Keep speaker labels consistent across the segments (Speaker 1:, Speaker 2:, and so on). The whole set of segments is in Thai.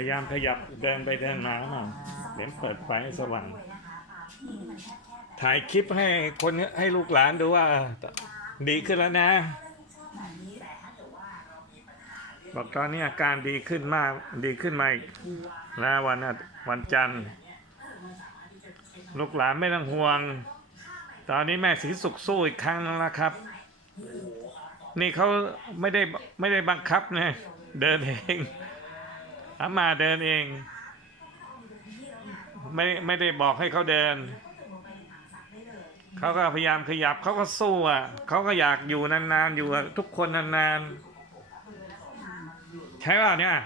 Speaker 1: ยายามขยับเดินไปเดินมาหน่อยเดี๋ยวเปิดไฟให้สว่าง ถ่ายคลิปให้คนให้ลูกหลานดูว่า ดีขึ้นแล้วนะ บอกตอนนี้อาการดีขึ้นมากดีขึ้นมาอีกนะวันวันจันทร์ ลูกหลานไม่ต้องห่วง ตอนนี้แม่สีสุขสู้อีกครั้งแล้วครับ นี่เขาไม่ได้ไม่ได้บังคับนะเดินเอง อามาเดินเอง ไม่ไม่ได้บอกให้เขาเดิน เขาก็พยายามขยับเขาก็สู้อะเขาก็อยากอยู่นานๆอยู่ทุกคนนานๆใช่ป่ะเนี่ย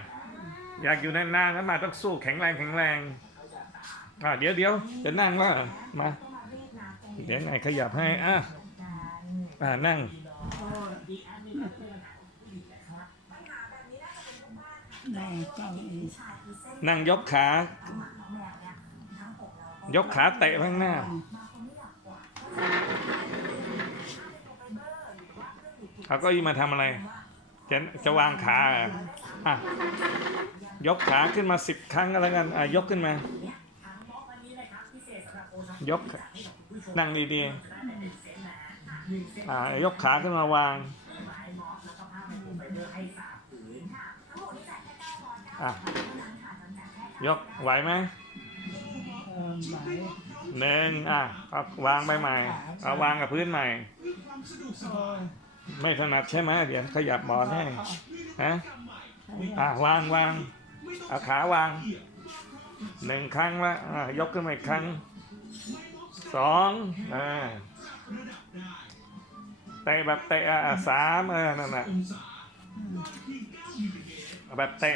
Speaker 1: อยากอยู่นานๆแล้วมาต้องสู้แข็งแรงแข็งแรงอะเดี๋ยวเดี๋ยวจะนั่งวเหรอมาเดี๋ยวไงขยับให้อะอ่านั่ง
Speaker 2: แม่เจ้าอีก
Speaker 1: นั่งยกขา ยกขาเตะข้างหน้า เขาก็ยีมาทำอะไร จะจะวางขาเหรออะ ยกขาขึ้นมาสิบครั้งก็แล้วกัน อะ ยกขึ้นมา ยก นั่งดีๆ อะ ยกขาขึ้นมาวาง อะ ยกไหวไหม
Speaker 2: ห
Speaker 1: นึ่งอะเอาวางไปใหม่ เอาวางกับพื้นใหม่ ไม่ถนัดใช่ไหมเดี๋ยวขยับหมอนให้ฮะอะวางวางเอาขาวางหนึ่งครั้งละอะยกขึ้นมาอีกครั้งสองอ่าเตะแบบเตะอะสามเออนั่นแหละ แบบเตะ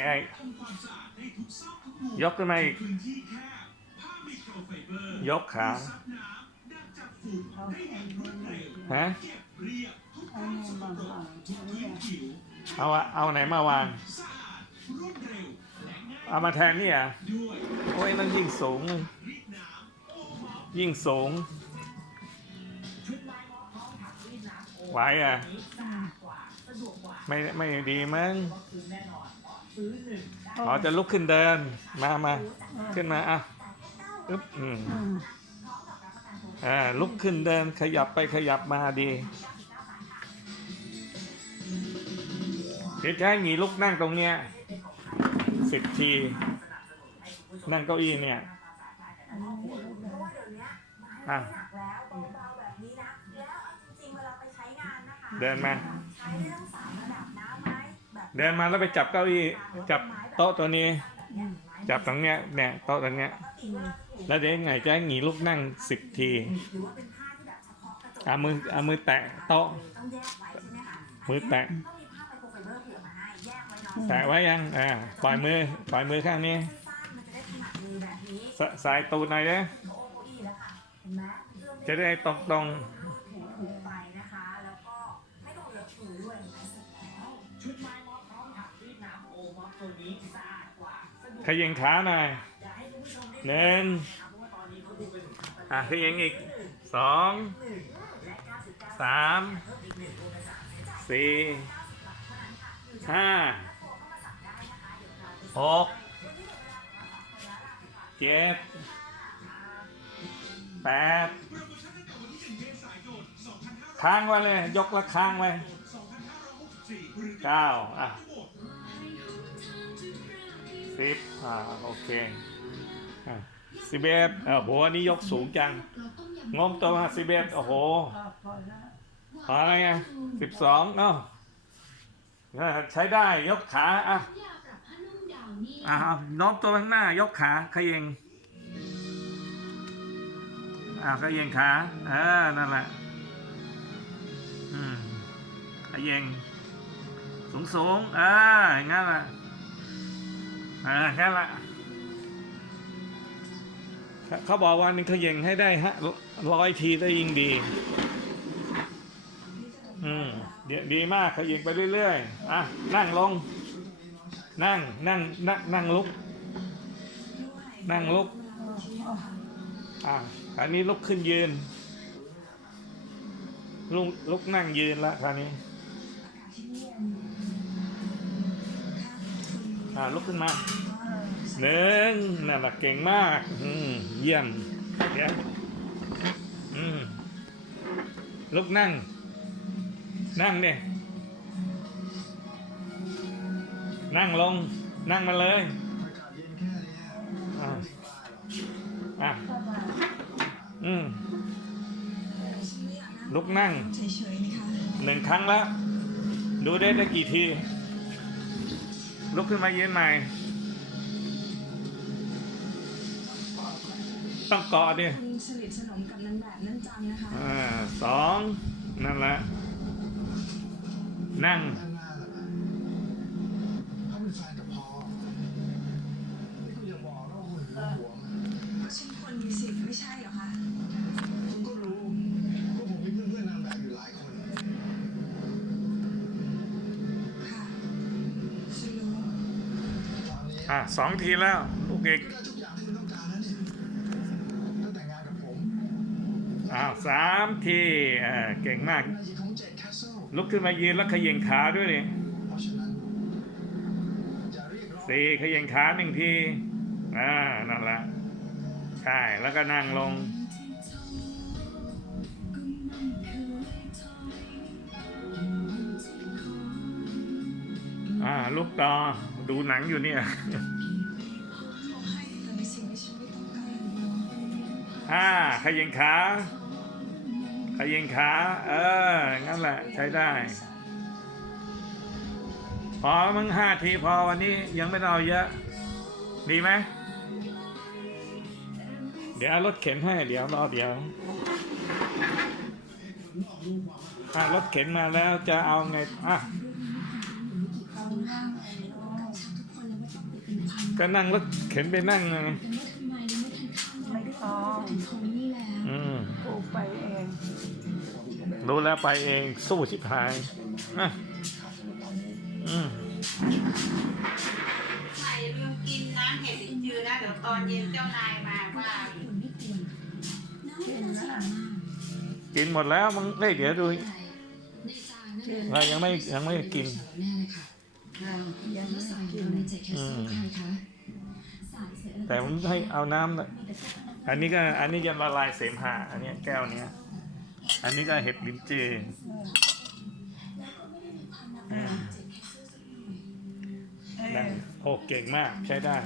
Speaker 1: ยกขึ้นมาอีก ยกขาฮะ
Speaker 2: เอาเอา
Speaker 1: อะเอาไหนมาวาง เอามาแทนนี่อะโอ้ยนั่นยิ่งสูง ยิ่งสูงไหวอะ ไม่ไม่ดีมั้ง อ๋อจะลุกขึ้นเดิน มามาขึ้นมาอะอึ๊บอืม
Speaker 2: อ่า
Speaker 1: ลุกขึ้นเดินขยับไปขยับมาดีเดี๋ยวจะให้หนีลุกนั่งตรงเนี้ยสิบที นั่งเก้าอี้เนี่ย
Speaker 2: อันนี้ไม่รู้เลย
Speaker 1: อะ
Speaker 3: เดิ
Speaker 1: นมา เดินมาแล้วไปจับเก้าอี้จับโต๊ะตัวนี้ จับตรงเนี้ยเนี่ยโต๊ะตรงเนี้ย แล้วเดี๋ยวไงจะให้หนีลุกนั่งสิบที
Speaker 3: อาเอา
Speaker 1: มือเอามือแตะโต๊ะ
Speaker 3: มื
Speaker 1: อแตะ
Speaker 3: แตะ
Speaker 1: ไว้ยังอ่าปล่อยมือปล่อยมือข้างนี้
Speaker 3: สา
Speaker 1: ยตูดหน่อยเด้
Speaker 3: วค่ะเห็นไหมเรื่อง
Speaker 1: จะได้ตรงตรง
Speaker 3: ถูกไปนะคะแล้วก็ไม่ต้องเลอะมือด้วย
Speaker 4: ชุดไม้
Speaker 1: ขยิงขาหน่อย
Speaker 4: อยากให้คุณผู้ชมได้
Speaker 1: หนึ่ง
Speaker 4: ครับเพราะว่าตอนนี้เขาดูเป็น
Speaker 1: อะขยิงอีกสองสามสี่ห้าหกเจ็ดแปดค้างไว้เลย ยกละค้างไว้เก้าอะ สิบอ่าโอเคอะสิบเอ็ดเออโหอันนี้ยกสูงจังงมตัวมาสิบเอ็ดโอ้โห
Speaker 2: พออแล้ว
Speaker 1: พออะไรไงสิบสองเนาใช้ได้ยกขาอะ
Speaker 5: ยาปรับผ้านุ่านี่
Speaker 1: อะเอาโน้มตัวข้างหน้ายกขาขยิงอะขยิงขาเออนั่นแหละอืมขยิงสูงสูงๆเอออย่างนั้นแหละ อ่าแค่นั้นละเขาบอกว่านี่ขยิงให้ได้ฮะร้อยทีได้ยิ่งดี อืมเดี๋ยดีมากขยิงไปเรื่อยๆอะนั่งลง นั่งนั่งนั่งนั่งลุก นั่งลุกอะคราวนี้ลุกขึ้นยืน ลุกลุกนั่งยืนละคราวนี้ อ่าลุกขึ้นมา
Speaker 2: เออ
Speaker 1: หนึ่งนั่นแหละเก่งมาก อืมเยี่ยมเดี๋ยวอืมลุกนั่ง นั่งดินั่งลง นั่งมาเลยอะอะ
Speaker 2: สบาย
Speaker 1: อืมลุกนั่ง
Speaker 3: เฉยๆนะคะ
Speaker 1: หนึ่งครั้งแล้ว ดูได้ได้กี่ที ลุกขึ้นมายืนใหม่ ต้องเกาะดิ
Speaker 3: สนิทสนมกับนางแบบนั่นจังนะคะ
Speaker 1: อ่าสองนั่นแหละนั่ง
Speaker 6: อะ
Speaker 3: สอ
Speaker 6: ง
Speaker 1: ทีแล้วลูกเอก
Speaker 6: ก็ได้ทุกอย่างที่คุณต้องการแล้วนี่ถ้าแต่งงานกับผม
Speaker 1: อ้าวสามทีอ่าเก่งมาก
Speaker 6: เป็นอาชีพของเจ็ดแคสเซิล
Speaker 1: ลุกขึ้นมายืนแล้วเขย่งขาด้วยดิ
Speaker 6: เพราะฉะนั้นจะเรียกร้อง
Speaker 1: สี่เขย่งขาหนึ่งทีอ่านั่นแหละใช่แล้วก็นั่งลง อ่าลุกต่อดูหนังอยู่เนี่ย
Speaker 3: ห้แต่ในสิ่งที่ฉันไม่ต้องการ
Speaker 1: อ่าขยิงขาขยิงขา เออ งั้นแหละ ใช้ได้ พอมึงห้าทีพอวันนี้ยังไม่เอาเยอะ ดีไหม เดี๋ยวรถเข็นให้ เดี๋ยวรอเดี๋ยวอ่ารถเข็นมาแล้วจะเอาไง อะ
Speaker 3: ก็นั่ง
Speaker 1: รถเข็นไปนั่งนะ
Speaker 5: แต่ว่าทำไมยังไม่ทันเข้ามา
Speaker 2: ไม่ต้อง
Speaker 5: ถึงตรงนี้แล้ว
Speaker 1: อืม
Speaker 2: กูไปเอง
Speaker 1: รู้แล้วไปเองสู้ชิบหายอะอืม
Speaker 7: ใส่ลืมกินน้ำเห็ดลิ้นจือนะเดี๋ยวตอนเย็นเจ้านายมาว่า
Speaker 5: ควรไม่ควรน้ำ
Speaker 2: กิ
Speaker 5: ไม่
Speaker 2: น
Speaker 5: น่า
Speaker 2: นะ
Speaker 5: ใส่มาก
Speaker 1: กินหมดแล้วมึงเฮ้ยเดี๋ยวดู
Speaker 5: ในจานนั่น
Speaker 1: เรายังไม่ยังไม่กิน
Speaker 5: แน่เลยค่ะ
Speaker 2: อ่ายัง
Speaker 5: แล้ว
Speaker 2: ไม่
Speaker 5: ใส่
Speaker 2: กิ
Speaker 5: อะ
Speaker 2: น
Speaker 5: ไรเจ็ด แต่
Speaker 1: ผมให้เอาน้ำอันนี้ก็อันนี้จะละลายเสมหะอันนี้แก้วเนี้ย อันนี้ก็เห็ดลิ้นจืออืม
Speaker 2: เอ
Speaker 1: นั่น
Speaker 2: อ
Speaker 1: โอ้เก่งมากใช้ได้